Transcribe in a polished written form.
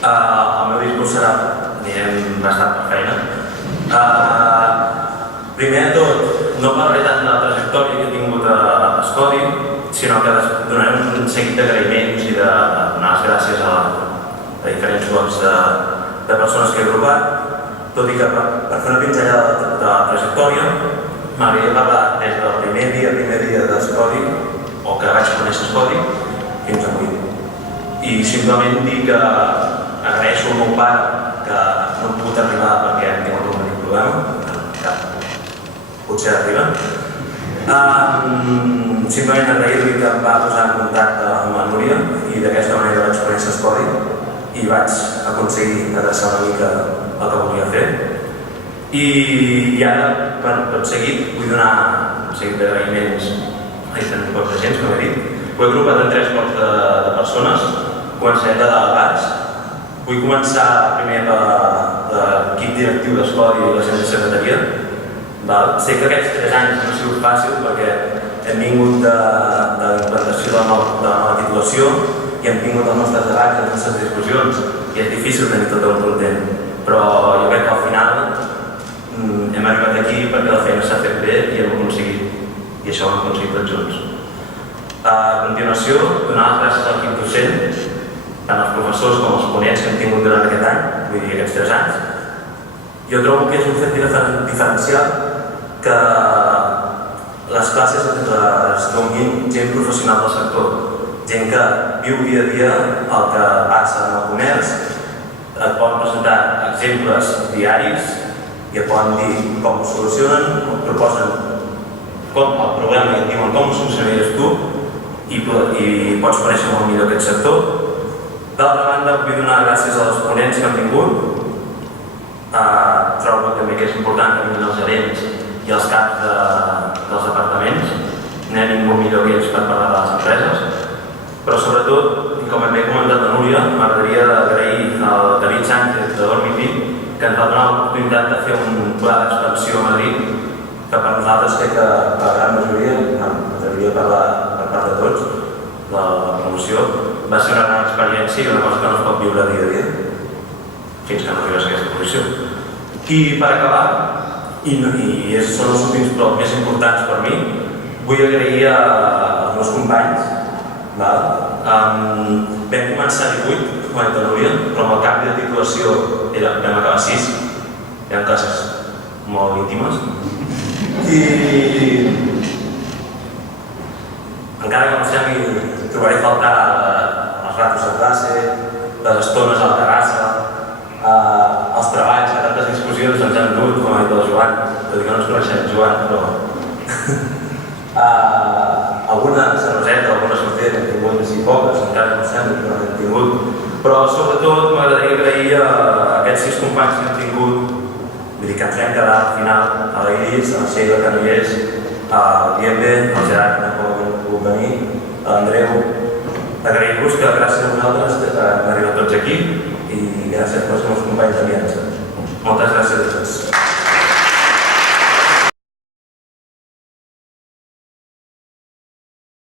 El meu discurs serà, diguem, bastant per feina. Primer de tot, no parlaré tant de la trajectòria que he tingut a Scodi, sinó que donaré un seguit d'agraïments i de donar les gràcies a diferents grups de persones que he agrupat, tot i que per fer una pinzellada de la trajectòria m'agradaria parlar des del primer dia de Scodi, o que vaig conèixer Scodi, fins avui. I simplement dir que agraeixo al meu pare que no he pogut arribar perquè hem tingut un petit problema, que potser arriba. Simplement agrair-li que em va posar en contacte amb la Núria i d'aquesta manera vaig conèixer Scodi i vaig aconseguir adreçar una mica el que volia fer. I ara, tot seguit, vull donar un seguit d'agraïments a diferents grups de gent, com he dit. Ho he agrupat en 3 blocs de persones. Començarem de dalt a baix. Vull començar primer per l'equip directiu d'Escodi i la gent de secretaria. Sé que aquests 3 anys no ha sigut fàcil perquè hem vingut de l'implantació de la nova titulació i hem tingut els nostres debats i les nostres discussions i és difícil tenir tot el content, però jo crec que al final hem arribat aquí perquè la feina s'ha fet bé i hem aconseguit, i això ho hem aconseguit tots junts. A continuació, donar les gràcies a l'equip docent, tant els professors com els ponents que hem tingut durant aquest any, vull dir aquests 3 anys. Jo trobo que és un fet diferencial que les classes es donguin gent professional del sector, gent que viu dia a dia el que passa en el comerç, et poden presentar exemples diaris i et poden dir com ho solucionen, et proposen el problema i et diuen com ho solucionaries tu i pots conèixer molt millor aquest sector. D'altra banda, vull donar gràcies als ponents que han vingut. Trobo també que és important que vinguin els gerents i els caps dels departaments. N'hi ha ningú millor que ells per parlar de les empreses. Però sobretot, i com hem comentat la Núria, m'agradaria agrair al David Sánchez de Dormiti que ens va donar l'oportunitat de fer un pla d'expansió a Madrid que per nosaltres crec que la gran majoria, m'atreviria a parlar per part de tots, de la promoció, va ser una gran experiència i una cosa que no es pot viure dia a dia fins que no arribes a aquesta posició. I per acabar, i són els últims però més importants per mi, vull agrair als meus companys. Vam començar a 18, com a Núria, però amb el canvi de titulació vam acabar a 6, eren classes molt íntimes. I encara que no sé, trobaré a faltar els ratos de classe, les estones a la terrassa, els treballs, que tantes discussions ens han dut, com ha dit el Joan, tot i que no ens coneixem el Joan, però alguna cerveseta, alguna sortida que hem tingut, més i poques, encara no sembla que no hem tingut, però sobretot m'agradaria agrair a aquests 6 companys que hem tingut, vull dir que ens hem quedat al final, a la Iris, a la Sheila que no hi és, al Diembe, al Gerard que no ha pogut venir, a l'Andreu. Agrair-vos que gràcies a vosaltres hem arribat tots aquí i gràcies als meus companys d'aliança. Moltes gràcies a tots.